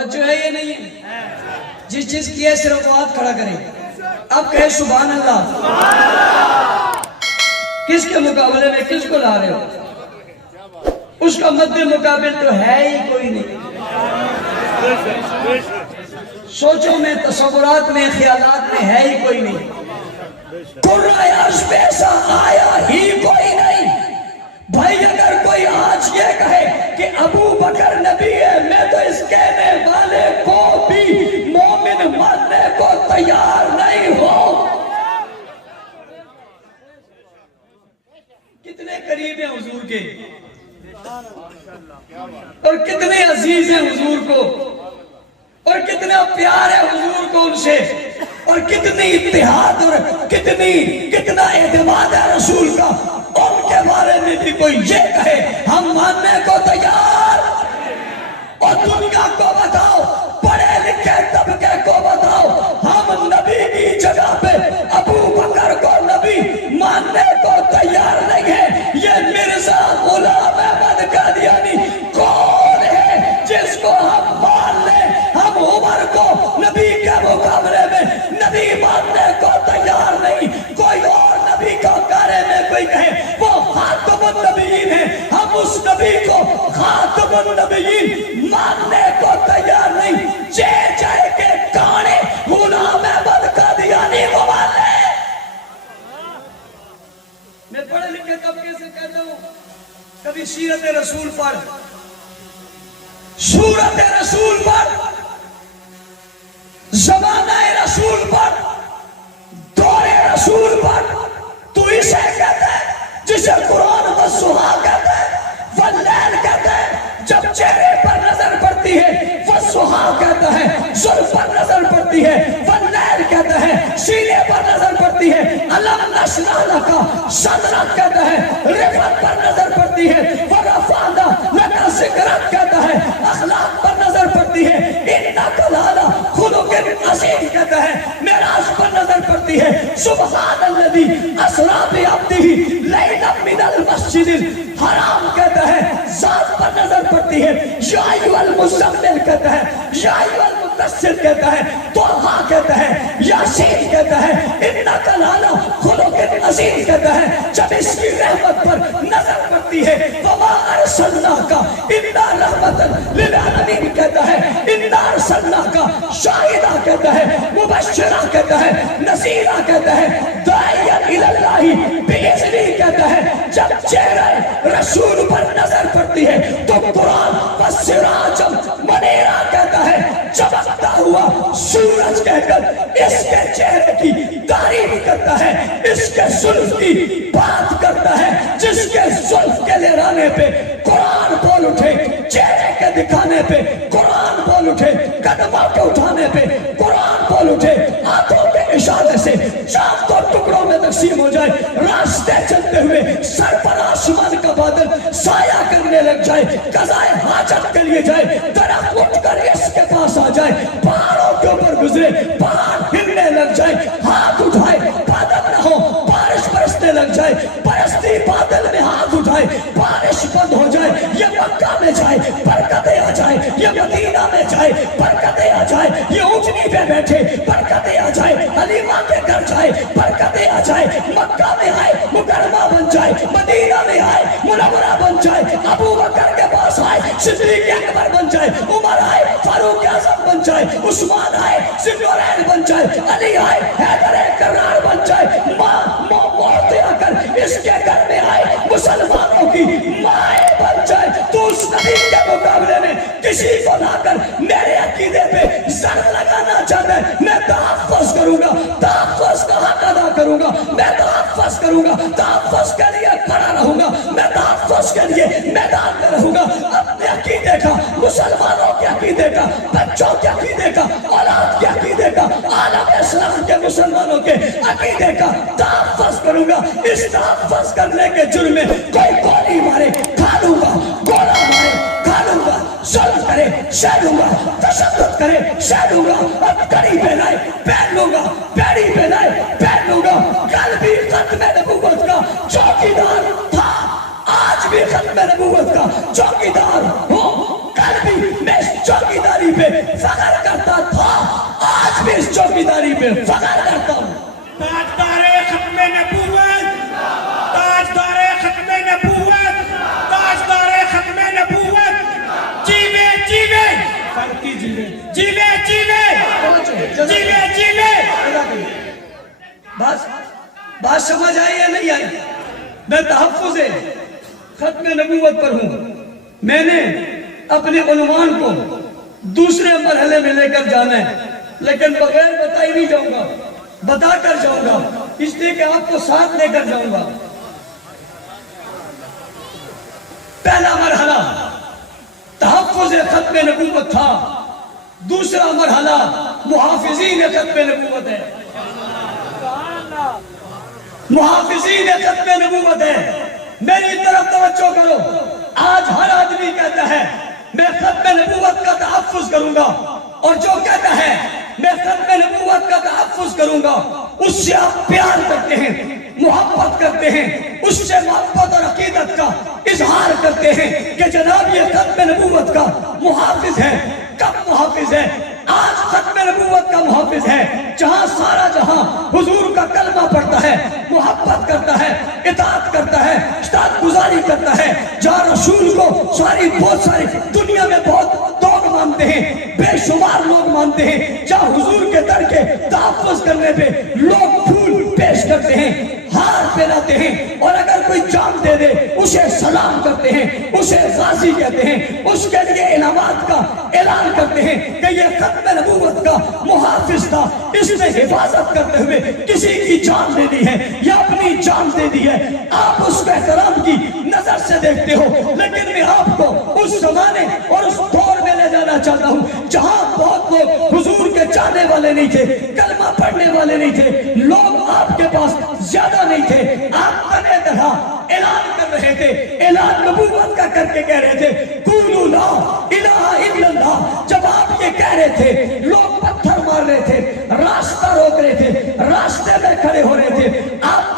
توجہ ہے یہ نہیں ہے؟ جس چیز کی ہے صرف وہ ہاتھ کھڑا کریں. اب کہے سبحان اللہ. کس کے مقابلے میں کس کو لا رہے ہو؟ اس کا مد مقابل تو ہے ہی کوئی نہیں. سوچوں میں، تصورات میں، خیالات میں ہے ہی کوئی نہیں. قرآن عرش پہ ایسا آیا ہی کوئی نہیں. بھائی اگر کوئی آج یہ کہے کہ ابو بکر نبی ہے، میں تو اس کہنے والے کو بھی مومن ماننے کو تیار نہیں ہوں. کتنے قریب ہیں حضور کے اور کتنے عزیز ہیں حضور کو اور کتنا پیار ہے حضور کو ان سے اور کتنی اتحاد اور کتنا اعتماد ہے رسول کا. ان کے بارے میں بھی کوئی یہ کہے ہم ماننے کو تیار. اور دنیا کو بتاؤ، پڑھے لکھے طبقے کو بتاؤ، ہم نبی کی جگہ پہ ابو بکر کو نبی ماننے کو تیار نہیں ہے. یہ مرزا غلام احمد قادیانی کون ہے جس کو ہم مان لیں؟ ہم عمر کو نبی کے مقابلے میں نبی ماننے کو تیار نہیں. کوئی اور نبی کا بارے میں کوئی کہے وہ خاتم النبیین ہے، ہم اس نبی کو خاتم النبیین ماننے کو تیار نہیں. جائے کہ کانے غلام احمد قادیانی کو مان لے. میں پڑھے لکھے طبقے سے کہتا ہوں، کبھی سیرت رسول پر، سورت رسول پر، زمانہ رسول پر، دور رسول پر تو اسے کہتے ہیں جسے قرآن والسہا کہتے ہیں، واللیل کہتے ہیں جب چہرے پر نظر پڑتی ہے، والسہا کہتا ہے زلف پر نظر پڑتی ہے، واللیل کہتا ہے سینے پر نظر پڑتی ہے، علم نشرح لکا صدرک کہتا ہے رفعت پر نظر پڑتی ہے، ورفعنا لکا ذکرک کہتا ہے اخلاق پر نظر پڑتی ہے، انک لعلی خلق عظیم کہتا ہے معراج پر نظر پڑتی ہے، سبحان الذی اسری بعبدہ لیلا من المسجد الحرام کہتا ہے ذات پر نظر پڑتی ہے، یا ایھا المزمل کہتا ہے، یا ایھا المدثر کہتا ہے، طٰہٰ کہتا ہے، یاسین کہتا ہے، انک لعلی خلق عظیم کہتا ہے. جب اس کی رحمت پر نظر پڑتی ہے وما ارسلناک الا رحمتا للعالمین کہتا ہے، انا ارسلناک شاہدا کہتا ہے، مبشرا کہتا ہے، نذیرا کہتا ہے، داعیا الی اللہ باذنہ کہتا ہے. جب چہرہ رسول پر نظر پڑتی ہے تو قرآن والسراج منیرا کہتا ہے، چمکتا ہوا سورج کہہ کر اس کے چہرے کی تعریف کرتا ہے، اس کے زلف کی بات کرتا ہے. جس کے زلف کے لہرانے پہ قرآن بول اٹھے، چہرے کے دکھانے پہ قرآن بول اٹھے، قدموں کے اٹھانے پہ قرآن بول اٹھے، ہاتھوں کے اشارے سے چاند کو ٹکڑوں میں تقسیم ہو جائے، راستے چلتے ہوئے سر پر آسمان کا بادل سایہ کرنے لگ جائے، قضائے حاجت کے لیے جائے، درخت اٹھ کر اس کے پاس آ جائے، پہاڑوں کے اوپر گزرے، پہاڑ ہلنے لگ جائے، ہاتھ اٹھائے بادل نہ ہو، بارش برسنے لگ جائے، برستی بادل میں ہاتھ اٹھائے، بارش بند ہو جائے، یہ مکہ میں جائے برکتیں آ جائے، یہ مدینہ میں جائے برکتیں آ جائے، یہ اونٹنی پہ بیٹھے برکتیں آ جائے، حلیمہ کے گھر جائے برکتیں آ جائے، مکہ میں آئے مکرمہ بن جائے، مدینہ میں آئے منورہ بن جائے، ابو بکر کے پاس آئے صدیق اکبر بن جائے، عمر آئے فاروق اعظم بن جائے، عثمان آئے ذوالنورین بن جائے، علی آئے حیدر کرار بن جائے، موت آ کر اس کے گھر میں آئے مسلمانوں کی مائیں بن جائے. تو اس نبی کے مقابلے میں کسی کو لا کر میرے عقیدے پہ زر لگانا چاہتا ہے، میں تحفظ کروں گا، تحفظ کا حق ادا کروں گا، میں تحفظ کروں گا، تحفظ کے لیے کھڑا رہوں گا، میں تحفظ کے لیے میدان میں رہوں گا. اپنے عقیدے کا، مسلمانوں کے عقیدے کا، بچوں کے عقیدے کا، اولاد کے عقیدے کا، عالم اسلام کے مسلمانوں کے عقیدے کا تحفظ کروں گا. اس تحفظ کرنے کے جرم میں کوئی گولی مارے کھا لوں گا، گولا مارے کھا لوں گا، ظلم کرے سہ لوں گا، تشدد کرے سہ لوں گا، ابکڑی پہنائے پہن لوں گا، پیڑی پہنائے پہن لوں گا. کل بھی ختم نبوت کا چوکیدار تھا، آج بھی ختم نبوت کا چوکیدار ہوں. کل بھی میں چوکیداری چوکیداری پہ فخر کرتا تھا، آج بھی اس چوکیداری پہ فخر کرتا ہوں۔ تاجدار ختم نبوت، تاجدار ختم نبوت، تاجدار ختم نبوت، جیوے جیوے فرقی جیوے جیوے جیوے جیوے جیوے۔ بات سمجھ آئی یا نہیں آئی؟ میں تحفظ ختم نبوت پر ہوں۔ میں نے اپنے عنوان کو دوسرے مرحلے میں لے کر جانا ہے، لیکن بغیر بتائی نہیں جاؤں گا، بتا کر جاؤں گا، اس لیے کہ آپ کو ساتھ لے کر جاؤں گا۔ پہلا مرحلہ تحفظ ختم نبوت تھا، دوسرا مرحلہ محافظین ختم نبوت ہے۔ محافظین ختم نبوت ہے۔ میری طرف توجہ کرو۔ آج ہر آدمی کہتا ہے میں ختم نبوت کا تحفظ کروں گا، اور جو کہتا ہے میں ختم نبوت کا تحفظ کروں گا اس سے آپ پیار کرتے ہیں، محبت کرتے ہیں، اس سے محبت اور عقیدت کا اظہار کرتے ہیں کہ جناب یہ ختم نبوت کا محافظ ہے۔ کب محافظ ہے؟ آج ختم نبوت کا محافظ ہے جہاں سارا جہاں حضور کا کلمہ پڑھتا ہے، محبت کرتا ہے، اطاعت کرتا ہے، اطاعت گزاری کرتا ہے، جہاں رسول کو بہت ساری دنیا میں بہت لوگ مانتے ہیں، بے شمار لوگ مانتے ہیں، جہاں حضور کے در کے تحفظ کرنے پہ لوگ پھول پیش کرتے ہیں، ہار پہناتے ہیں، اور اگر کوئی جان دے دے اسے سلام کرتے ہیں، اسے غازی کہتے ہیں، اس کے لیے انعامات کا اعلان کرتے ہیں کہ یہ ختم نبوت کا محافظ تھا، اس نے حفاظت کرتے ہوئے کسی کی جان دے دی ہے یا اپنی جان دے دی ہے۔ آپ اس کو احترام کی نظر سے دیکھتے ہو، لیکن میں آپ کو اس زمانے اور اس دور میں لے جانا چاہتا ہوں جہاں بہت لوگ حضور کے جانے والے نہیں تھے، کلمہ پڑھنے والے نہیں تھے، لوگ آپ کے پاس زیادہ نہیں تھے، آپ تنے طرح اعلان کر رہے تھے، اعلان نبوت کا کر کے کہہ رہے تھے قولوا لا الہ الا اللہ۔ جب آپ یہ کہہ رہے تھے لوگ پتھر مار رہے تھے، راستہ روک رہے تھے، راستے میں کھڑے ہو رہے تھے، آپ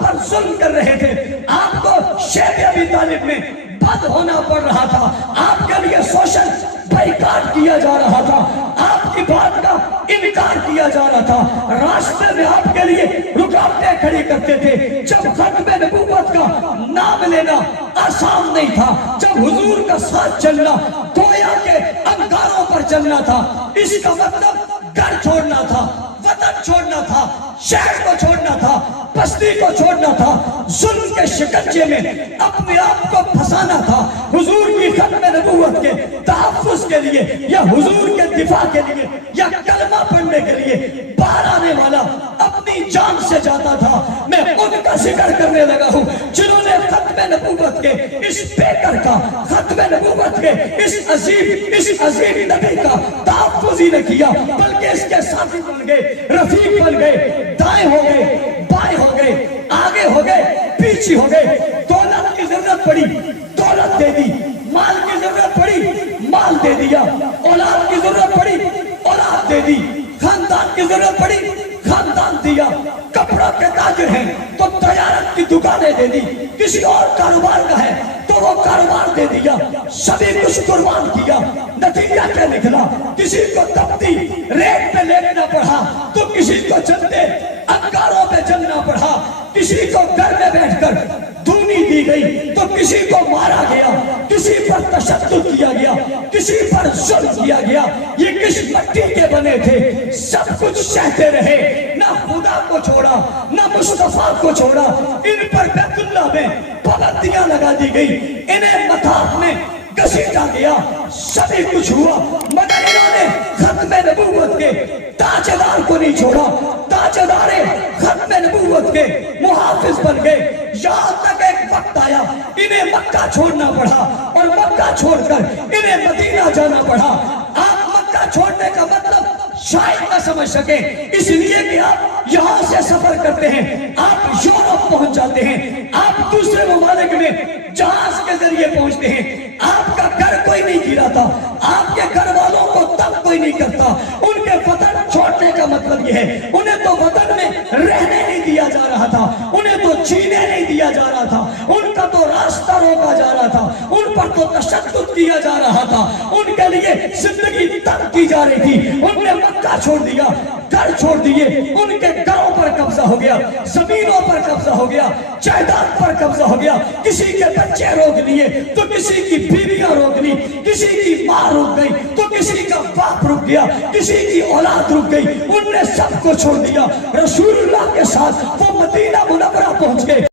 پر ظلم کر رہے تھے، آپ کو شیب ابی طالب میں بد ہونا پڑ رہا تھا، آپ کے لیے سوشل بائیکاٹ کیا جا رہا تھا، آپ کی بات کا انکار کیا جا رہا تھا، راستے میں آپ کے لیے رکاوٹیں کھڑی کرتے تھے۔ جب ختم نبوت کا نام لینا آسان نہیں تھا، جب حضور کا ساتھ چلنا گویا کے انگاروں پر چلنا تھا، اس کا مطلب گھر چھوڑنا تھا، وطن چھوڑنا تھا، شہر کو چھوڑنا تھا، بستی کو چھوڑنا تھا، ظلم کے شکنجے میں اپنے آپ کو پھنسانا تھا، حضور کی ختم نبوت کے تحفظ کے لیے یا حضور کے دفاع کے لیے یا کلمہ پڑھنے کے لیے باہر آنے والا اپنی جان سے جاتا تھا۔ میں ان کا ذکر کرنے لگا ہوں جنہوں نے ختم نبوت کے اس پیکر کا، ختم نبوت کے اس عظیم نبی کا تحفظ ہی نہ کیا، بلکہ اس کے ساتھی بن گئے، رفیق بن گئے، دائیں ہو گئے، بائیں ہو گئے، آگے ہو گئے، پیچھے ہو گئے۔ دولت کی ضرورت پڑی، دولت دے دی، مال کی ضرورت پڑی، مال دے دیا، اولاد کی ضرورت پڑی، اولاد دے دی، خاندان کی ضرورت پڑی، خاندان دیا، کپڑا کے تاجر ہیں تو تجارت کی دکانیں دے دی، کسی اور کاروبار کا ہے تو وہ کاروبار دے دیا، سبھی کچھ قربان کیا۔ نتیجہ کیا نکلا؟ کسی کو تپتی ریت پہ لینا پڑا تو کسی کو چلتے انگاروں پہ چلنا پڑا، کسی کو گھر میں بیٹھ کر دھونی دی گئی تو کسی کو مارا گیا، کسی پر تشدد کیا گیا، کسی پر ظلم کیا گیا۔ یہ کس مٹی کے بنے تھے؟ سب کچھ سہتے رہے، نہ خدا کو چھوڑا، نہ مصطفیٰ کو چھوڑا۔ ان پر بیت اللہ میں پابندیاں لگا دی گئی، انہیں متاف میں گھسیٹا گیا، سبھی کچھ ہوا، مگر انہوں نے ختم نبوت کے تاجدار کو نہیں چھوڑا۔ تاجدار ختم نبوت کے محافظ بن گئے۔ یہاں تک ایک وقت آیا انہیں مکہ چھوڑنا پڑا، اور مکہ چھوڑ کر انہیں مدینہ جانا پڑا۔ آپ مکہ چھوڑنے کا مطلب شاید نہ سمجھ سکیں، اس لیے کہ آپ یہاں سے سفر کرتے ہیں، آپ یورپ پہنچ جاتے ہیں، آپ دوسرے ممالک میں جہاز کے ذریعے پہنچتے ہیں۔ آپ کا گھر کوئی نہیں گرا تھا، آپ کے گھر والوں کو تب کوئی نہیں کرتا۔ ان کے وطن چھوڑنے کا مطلب یہ ہے انہیں تو وطن میں رہنے نہیں دیا جا رہا تھا، انہیں تو جینے نہیں دیا جا رہا تھا، ان کا تو راستہ روکا جا رہا تھا، ان پر تو تشدد کیا جا رہا تھا، ان کے لیے زندگی زندگی تنگ کی جا رہی تھی، ان نے مکہ چھوڑ دیا، گھر چھوڑ دیے، ان کے گھروں پر قبضہ ہو گیا، زمینوں پر قبضہ ہو گیا، جائیداد پر قبضہ ہو گیا، کسی کے بچے روک لیے تو کسی کی بیویاں روک لی، کسی کی ماں روک گئی تو کسی کا باپ رک گیا، کسی کی اولاد رک گئی، ان نے سب کو چھوڑ دیا۔ رسول اللہ کے ساتھ وہ مدینہ منورہ پہنچ گئے۔